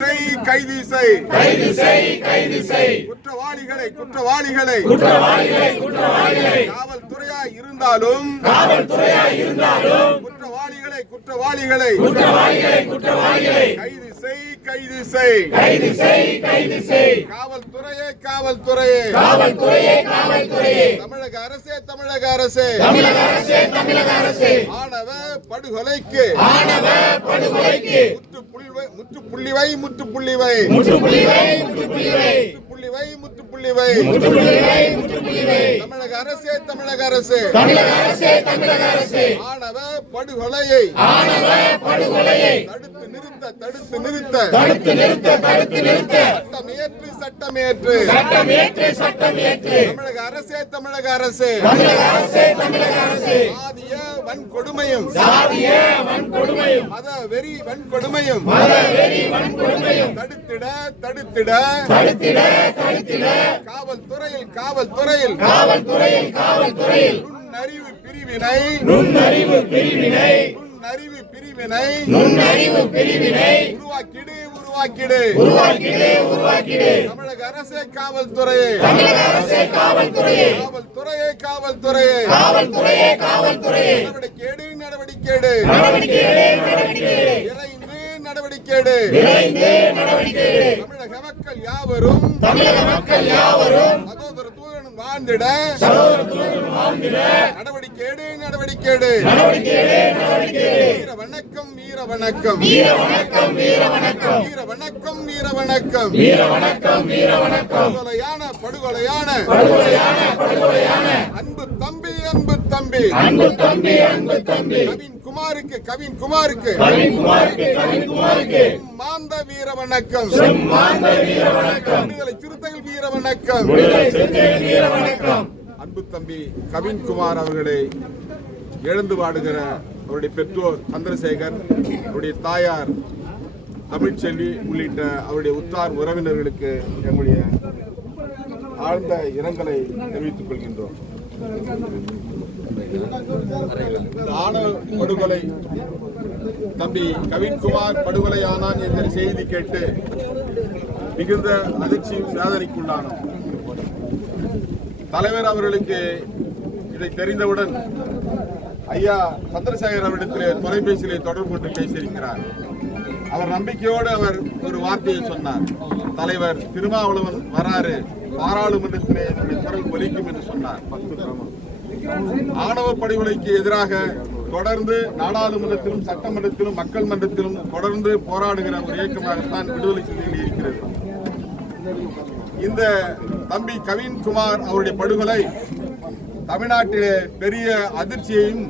கைது செய், கைது செய், கைது செய். குற்றவாளிகளை குற்றவாளிகளை குற்றவாளிகளை குற்றவாளிகளை காவல்துறையாய் இருந்தாலும் குற்றவாளிகளை குற்றவாளிகளை குற்றவாளிகளை குற்றவாளிகளை கைது செய், கைது செய், கைது செய், கைது செய். காவல்துறையே காவல்துறையே காவல்துறையே காவல்துறையே தமிழக அரசே தமிழக அரசே தமிழக அரசே தமிழக அரசே ஆணவ படுகொலைக்கு முற்றுப்புள்ளிவை முற்றுப்புள்ளிவை தமிழக அரசே தமிழக அரசே ஆணவ படுகொலையை தடுத்து நிறுத்த சட்டமேற்று தமிழக அரசே தமிழக அரசே சாதிய வன்கொடுமையும் மத வெறி வன்கொடுமையும் தடுத்திட காவல்துறையில் நுண்ணறிவு பிரிவினை உருவாக்கிடு தமிழக அரசே காவல்துறையே நடவடிக்கை தமிழக மக்கள் யாவரும் சகோதர தூதனும் வாழ்ந்திட நடவடிக்கை வீர வணக்கம் படுகொலையான அன்பு தம்பி கவின் குமாருக்கு மாந்த வீர வணக்கம் விடுதலை சிறுத்தைகள் வீர வணக்கம். அன்பு தம்பி கவின்குமார் அவர்களை எழுந்து வாடுகிற அவருடைய பெற்றோர் சந்திரசேகர், அவருடைய தாயார் தமிழ்ச்செல்வி உள்ளிட்ட அவருடைய உற்றார் உறவினர்களுக்கு எங்களுடைய ஆழ்ந்த இரங்கலை தெரிவித்துக் கொள்கின்றோம். ஆணவ படுகொலை தம்பி கவின்குமார் படுகொலை ஆனான் என்ற செய்தி கேட்டு மிகுந்த அதிர்ச்சியும் வேதனைக்குள்ளானோம். தலைவர் அவர்களுக்கு இதை தெரிந்தவுடன் ஐயா சந்திரசேகர் அவரிடத்திலே தொலைபேசியிலே தொடர்பு கொண்டு பேசியிருக்கிறார். அவர் நம்பிக்கையோடு அவர் ஒரு வார்த்தையை சொன்னார். தலைவர் திருமாவளவன் வராறு, பாராளுமன்றத்திலே என்னுடைய குரல் ஒலிக்கும் என்று சொன்னார். ஆணவ படுகொலைக்கு எதிராக தொடர்ந்து நாடாளுமன்றத்திலும் சட்டமன்றத்திலும் மக்கள் மன்றத்திலும் தொடர்ந்து போராடுகிற ஒரு இயக்கமாகத்தான் விடுதலை சிறுத்தைகள் இருக்கிறது. இந்த தம்பி கவின்குமார் அவருடைய படுகொலை தமிழ்நாட்டிலே பெரிய அதிர்ச்சியையும்